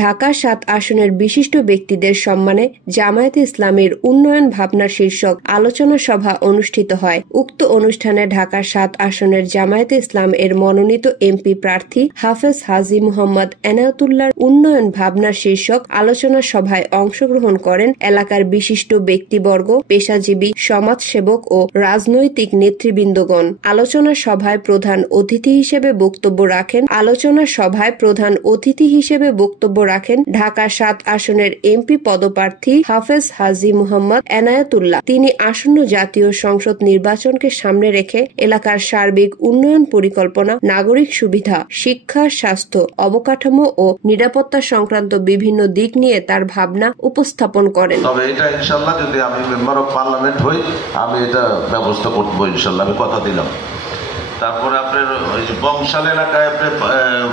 ঢাকা ৭ আসনের বিশিষ্ট ব্যক্তিদের সম্মানে জামায়াতে ইসলামীর উন্নয়ন ভাবনা শীর্ষক আলোচনা সভা অনুষ্ঠিত হয়। উক্ত অনুষ্ঠানে ঢাকা ৭ আসনের জামায়াতে ইসলাম এর মনোনীত এমপি প্রার্থী হাফেজ হাজী মোহাম্মদ এনায়েতুল্লাহর উন্নয়ন ভাবনা শীর্ষক আলোচনা সভায় অংশগ্রহণ করেন এলাকার বিশিষ্ট ব্যক্তিবর্গ, পেশাজীবী, সমাজসেবক ও রাজনৈতিক নেতৃবৃন্দগণ। আলোচনা সভায় প্রধান অতিথি হিসেবে বক্তব্য রাখেন ঢাকা ৭ আসনের এমপি পদপ্রার্থী হাফেজ হাজী মোহাম্মদ এনায়েতুল্লাহ। তিনি আসন্ন জাতীয় সংসদ নির্বাচনকে সামনে রেখে এলাকার সার্বিক উন্নয়ন পরিকল্পনা, নাগরিক সুবিধা, শিক্ষা, স্বাস্থ্য, অবকাঠামো ও নিরাপত্তা সংক্রান্ত বিভিন্ন দিক নিয়ে তার ভাবনা উপস্থাপন করেন। তবে এটা ইনশাআল্লাহ যদি আমি মেম্বার অফ পার্লামেন্ট হই, আমি এটা ব্যবস্থা করব ইনশাআল্লাহ, আমি কথা দিলাম। তারপরে আপনার ওই যে বংশাল এলাকায় আপনার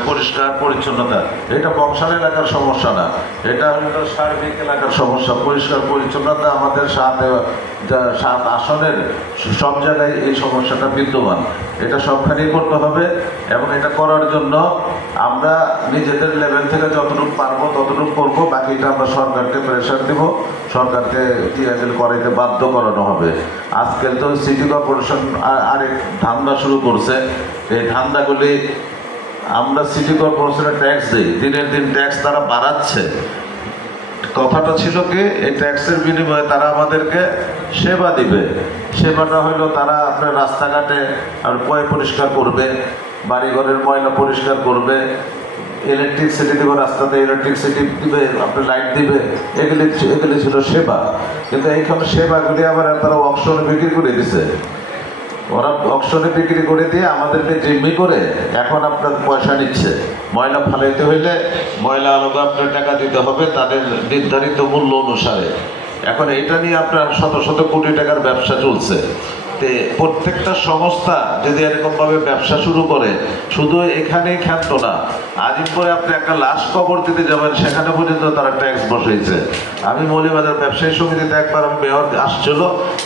পরিষ্কার পরিচ্ছন্নতা, এটা বংশাল এলাকার সমস্যা না, এটা হলো সার্বিক এলাকার সমস্যা। পরিষ্কার পরিচ্ছন্নতা আমাদের ৭ আসনের সব জায়গায় এই সমস্যাটা বিদ্যমান, এটা সবখানেই করতে হবে। এবং এটা করার জন্য আমরা নিজেদের লেভেল থেকে যতটুকু পারবো ততটুকু করবো, বাকিটা আমরা সরকারকে প্রেশার দিব, সরকারকে টিআইএল করাইতে বাধ্য করানো হবে। আজকাল তো সিটি কর্পোরেশন আরেক ধান্দা শুরু করছে। এই ধান্দাগুলি আমরা সিটি কর্পোরেশনের ট্যাক্স দিই, দিনের দিন ট্যাক্স তারা বাড়াচ্ছে। কথাটা ছিল কি, এই ট্যাক্সের বিনিময়ে তারা আমাদেরকে সেবা দিবে। সেবাটা হইলো তারা আপনার রাস্তাঘাটে আর পরিষ্কার করবে, বাড়িঘরের ময়লা পরিষ্কার করবে, ইলেকট্রিসিটি দিবে, রাস্তাতে ইলেকট্রিসিটি দিবে, আপনার লাইট দিবে, এগুলি ছিল সেবা। কিন্তু এইখানে সেবাগুলি আবার তারা অকশনে বিক্রি করে দিছে। ওরা অকশনে বিক্রি করে দিয়ে আমাদেরকে জিম্মি করে এখন আপনার পয়সা নিচ্ছে। ময়লা ফালাইতে হইলে ময়লা আলাদা আপনার টাকা দিতে হবে তাদের নির্ধারিত মূল্য অনুসারে। এখন এটা নিয়ে আপনার শত শত কোটি টাকার ব্যবসা চলছে। প্রত্যেকটা সংস্থা যদি এরকমভাবে ব্যবসা শুরু করে, শুধু এখানেই ক্ষান্ত না, আজিমপুরে আপনি একটা লাশ কবর দিতে যাবেন, সেখানে পর্যন্ত তারা ট্যাক্স বসাইছে। আমি মৌলভীবাজার ব্যবসায়ী সমিতিতে একবার মেয়র আসছিল,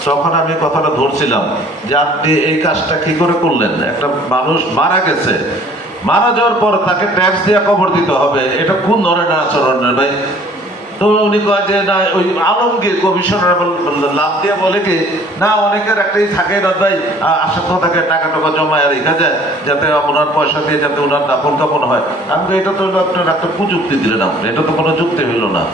তখন আমি কথাটা ধরছিলাম যে আপনি এই কাজটা কি করে করলেন? একটা মানুষ মারা গেছে, মারা যাওয়ার পর তাকে ট্যাক্স দিয়ে কবর দিতে হবে, এটা কোন ধরনের আচরণের ভাই? তো উনি কয় যে না, ওই আলমগীর কমিশনার লাভ দিয়ে বলে কি না, অনেকের একটাই থাকে না ভাই, আশা তো থাকে টাকা জমায় আর রেখা যায়, যাতে ওনার পয়সা দিয়ে যাতে ওনার দাপন কাপন হয়। আমি তো এটা তো আপনার একটা কুযুক্তি দিলেন, আপনি এটা তো কোনো যুক্তি হইল না।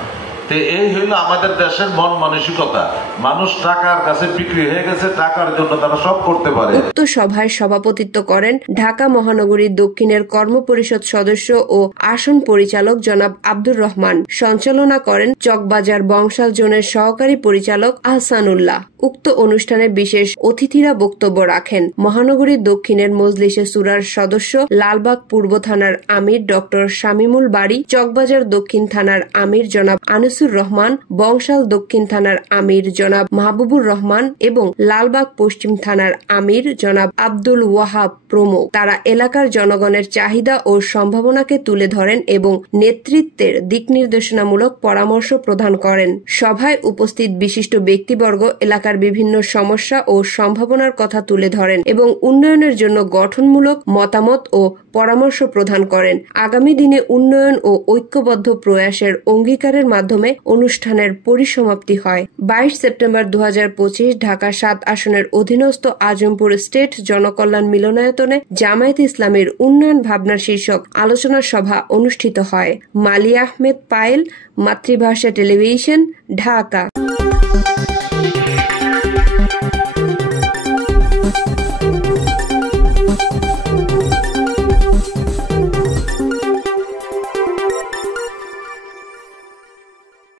এই হইল আমাদের দেশের মন মানসিকতা। মানুষ টাকার কাছে বিক্রি হয়ে গেছে, টাকার জন্য তারা সব করতে পারে। উক্ত সভায় সভাপতিত্ব করেন ঢাকা মহানগরী দক্ষিণের কর্মপরিষদ সদস্য ও আসন পরিচালক জনাব আব্দুর রহমান। সঞ্চালনা করেন চকবাজার বংশাল জোনের সহকারী পরিচালক আহসানুল্লাহ। উক্ত অনুষ্ঠানে বিশেষ অতিথিরা বক্তব্য রাখেন মহানগরী দক্ষিণের মজলিসে সুরার সদস্য, লালবাগ পূর্ব থানার আমির ডক্টর শামিমুল বাড়ি, চকবাজার দক্ষিণ থানার আমির জনাব আনুসুর রহমান, বংশাল দক্ষিণ থানার আমির জনাব মাহবুবুর রহমান এবং লালবাগ পশ্চিম থানার আমির জনাব আব্দুল ওয়াহাব প্রমুখ। তারা এলাকার জনগণের চাহিদা ও সম্ভাবনাকে তুলে ধরেন এবং নেতৃত্বের দিক নির্দেশনামূলক পরামর্শ প্রদান করেন। সভায় উপস্থিত বিশিষ্ট ব্যক্তিবর্গ এলাকার বিভিন্ন সমস্যা ও সম্ভাবনার কথা তুলে ধরেন এবং উন্নয়নের জন্য গঠনমূলক মতামত ও পরামর্শ প্রদান করেন। আগামী দিনে উন্নয়ন ও ঐক্যবদ্ধ প্রয়াসের অঙ্গীকারের মাধ্যমে অনুষ্ঠানের পরিসমাপ্তি হয়। 22 সেপ্টেম্বর 2025 ঢাকা ৭ আসনের অধীনস্থ আজমপুর স্টেট জনকল্যাণ মিলনায়তনে জামায়াতে ইসলামের উন্নয়ন ভাবনা শীর্ষক আলোচনা সভা অনুষ্ঠিত হয়। মালিয়া আহমেদ পায়েল, মাতৃভাষা টেলিভিশন, ঢাকা।